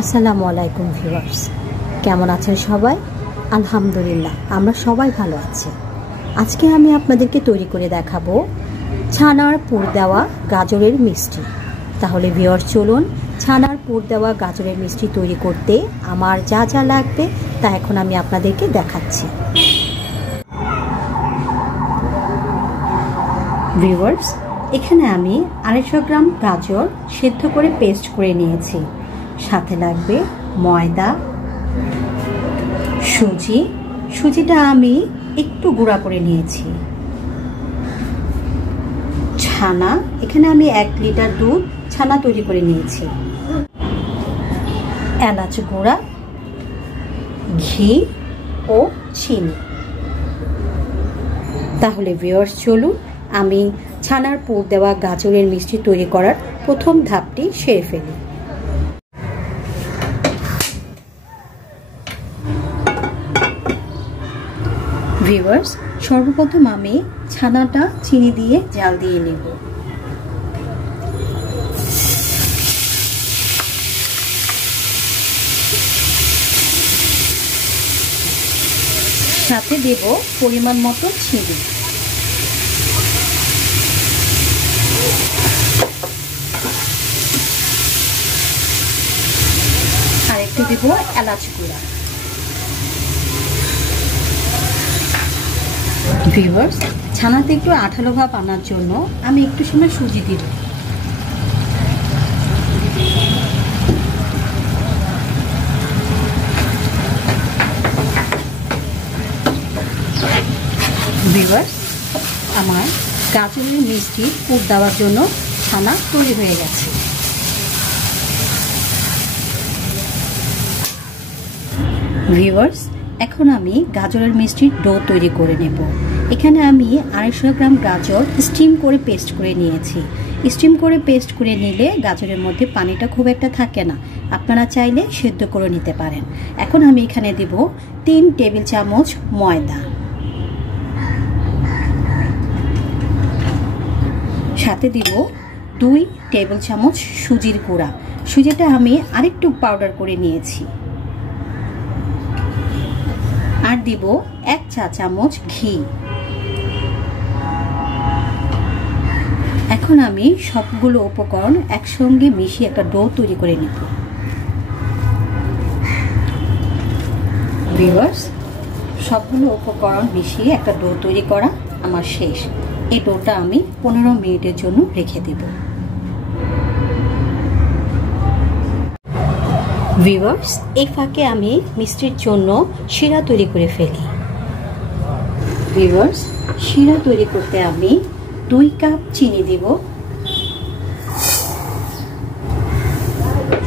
আসসালামু আলাইকুম ভিউয়ার্স, কেমন আছেন সবাই? আলহামদুলিল্লাহ, আমরা সবাই ভালো আছি। আজকে আমি আপনাদেরকে তৈরি করে দেখাবো ছানার পুর দেওয়া গাজরের মিষ্টি। তাহলে ভিউয়ার্স, চলুন ছানার পুর দেওয়া গাজরের মিষ্টি তৈরি করতে আমার যা যা লাগবে তা এখন আমি আপনাদেরকে দেখাচ্ছি। ভিউয়ার্স, এখানে আমি 250 গ্রাম গাজর সেদ্ধ করে পেস্ট করে নিয়েছি। সাথে লাগবে ময়দা, সুজিটা আমি একটু গুঁড়া করে নিয়েছি, ছানা, এখানে আমি 1 লিটার দুধ ছানা তৈরি করে নিয়েছি, এলাচ গুঁড়া, ঘি ও চিনি। তাহলে ভিউয়ার্স, চলুন আমি ছানার পুর দেওয়া গাজরের মিষ্টি তৈরি করার প্রথম ধাপটি সেরে ফেলি। ভিউয়ার্স, সর্বপ্রথম আমি ছানাটা চিনি দিয়ে জাল দিয়ে নেব। সাথে দেব পরিমাণ মতো চিনি, আর একটু দেব এলাচ গুঁড়া। ভিউয়ার্স, ছানাতে একটু আঠালো ভাব আনার জন্য আমি একটু সময় সুজি দিব। ভিউয়ার্স, আমার গাজরের মিষ্টি পুর দেওয়ার জন্য ছানা তৈরি হয়ে গেছে। ভিউয়ার্স, এখন আমি গাজরের মিষ্টির ডো তৈরি করে নেব। এখানে আমি 250 গ্রাম গাজর স্টিম করে পেস্ট করে নিয়েছি। স্টিম করে পেস্ট করে নিলে গাজরের মধ্যে পানিটা খুব একটা থাকে না, আপনারা চাইলে সেদ্ধ করে নিতে পারেন। এখন আমি এখানে দেব 3 টেবিল চামচ ময়দা, সাথে দিব 2 টেবিল চামচ সুজির গুঁড়া। সুজিটা আমি আরেকটু পাউডার করে নিয়েছি, আর দিব 1 চা চামচ ঘি। এখন আমি সবগুলো উপকরণ একসঙ্গে মিশিয়ে একটা ডো তৈরি করে নেব। ভিউয়ার্স, সবগুলো উপকরণ মিশিয়ে একটা ডো তৈরি করা আমার শেষ। এই ডোটা আমি 15 মিনিটের জন্য রেখে দেব। ভিউয়ার্স, এই ফাঁকে আমি মিষ্টির জন্য শিরা তৈরি করে ফেলি। ভিউয়ার্স, শিরা তৈরি করতে আমি 2 কাপ চিনি দিব,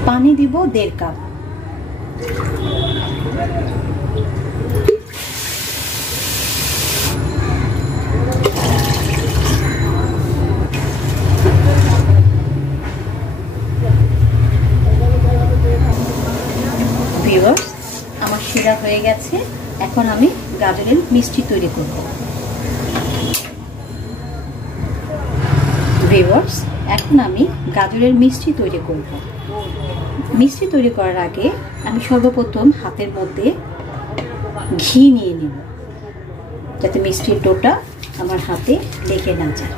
পানি দিব 1.5 কাপ, ভিউয়ার্স, আমার শিরা হয়ে গেছে। এখন আমি গাজরের মিষ্টি তৈরি করব। ভিউয়ার্স, এখন আমি গাজরের মিষ্টি তৈরি করব। মিষ্টি তৈরি করার আগে আমি সর্বপ্রথম হাতের মধ্যে ঘি নিয়ে নেব, যাতে মিষ্টির ডোটা আমার হাতে লেগে না যায়।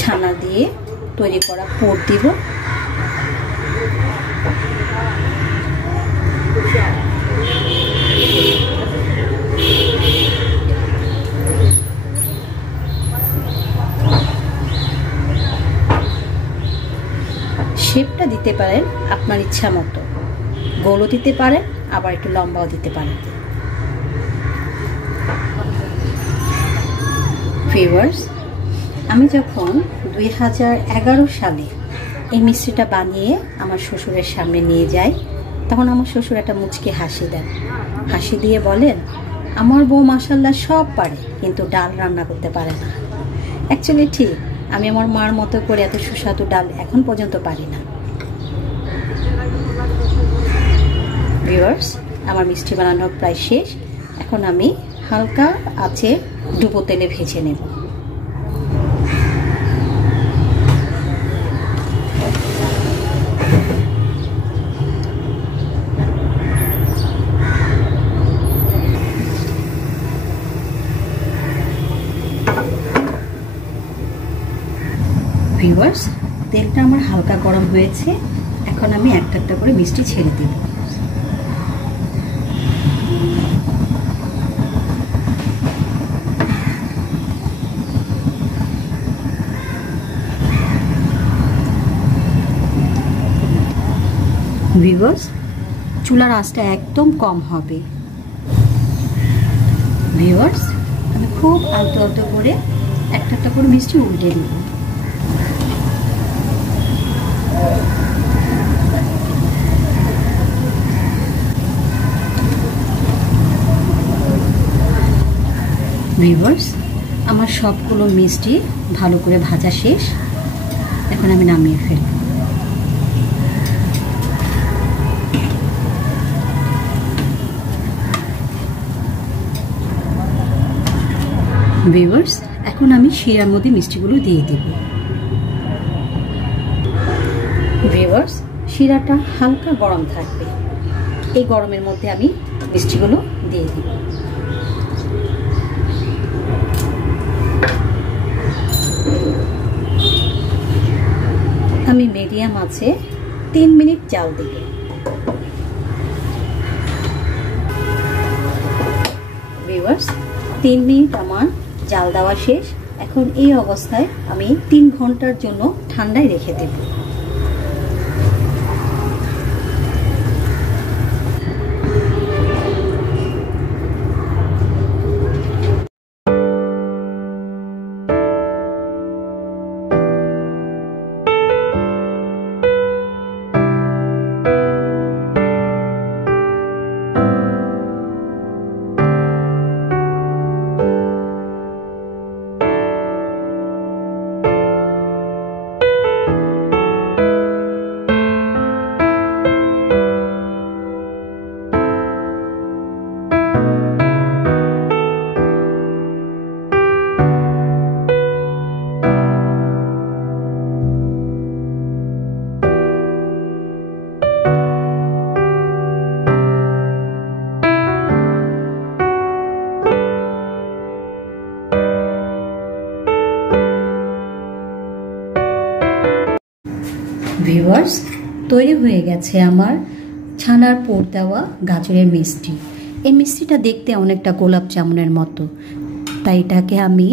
ছানা দিয়ে তৈরি করা পুর দিব। শেপটা দিতে পারেন আপনার ইচ্ছা মতো, গোলও দিতে পারেন, আবার একটু লম্বাও দিতে পারেন। ভিউয়ার্স, আমি যখন 2011 সালে এই মিষ্টিটা বানিয়ে আমার শ্বশুরের সামনে নিয়ে যাই, তখন আমার শ্বশুর একটা মুচকি হাসি দেন। হাসি দিয়ে বলেন, আমার বউ মাশাআল্লাহ সব পারে, কিন্তু ডাল রান্না করতে পারে না। অ্যাকচুয়ালি ঠিক, আমি আমার মার মতো করে এত সুস্বাদু ডাল এখন পর্যন্ত পারি না। ভিউয়ার্স, আমার মিষ্টি বানানো প্রায় শেষ। এখন আমি হালকা আছে ডুবো তেলে ভেজে নেব। ভিউয়ার্স, তেলটা আমার হালকা গরম হয়েছে। এখন আমি একটা একটা করে মিষ্টি ছেড়ে দেব। ভিউয়ার্স, চুলার আঁচটা একদম কম হবে। ভিউয়ার্স, আমি খুব আলতো আলতো করে একটা একটা করে মিষ্টি উল্টে দিব। ভিউয়ার্স, আমার সবগুলো মিষ্টি ভালো করে ভাজা শেষ। এখন আমি নামিয়ে ফেলব। ভিউয়ার্স, এখন আমি শিরার মধ্যে মিষ্টিগুলো দিয়ে দেব। ভিউয়ার্স, শিরাটা হালকা গরম থাকবে। এই গরমের মধ্যে আমি মিষ্টিগুলো দিয়ে দেব। আমি মিডিয়াম আছে 3 মিনিট জাল দেব। ভিউয়ার্স, 3 মিনিট আমার জাল দেওয়া শেষ। এখন এই অবস্থায় আমি 3 ঘন্টার জন্য ঠান্ডায় রেখে দেব। ভিউয়ার্স, তৈরি হয়ে গেছে আমার ছানার পুর দেওয়া গাজরের মিষ্টি। এই মিষ্টিটা দেখতে অনেকটা গোলাপ জামুনের মতো, তাই এটাকে আমি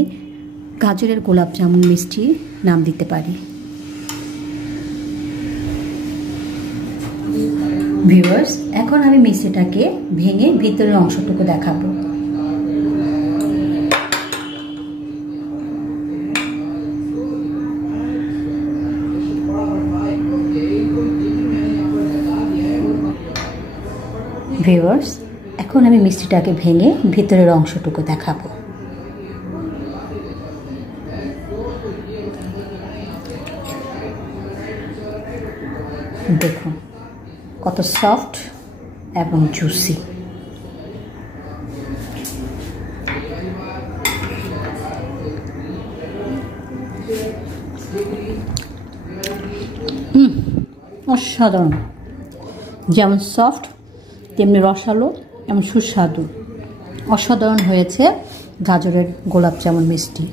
গাজরের গোলাপ জামুন মিষ্টি নাম দিতে পারি। ভিউয়ার্স, এখন আমি মিষ্টিটাকে ভেঙে ভিতরের অংশটুকু দেখাবো। ভিউয়ার্স, এখন আমি মিষ্টিটাকে ভেঙে ভিতরের অংশটুকু দেখাবো। দেখুন কত সফট এবং জুসি। অসাধারণ, যেমন সফট তেমনি রসালো এবং সুস্বাদু। অসাধারণ হয়েছে গাজরের গোলাপ জামুন মিষ্টি।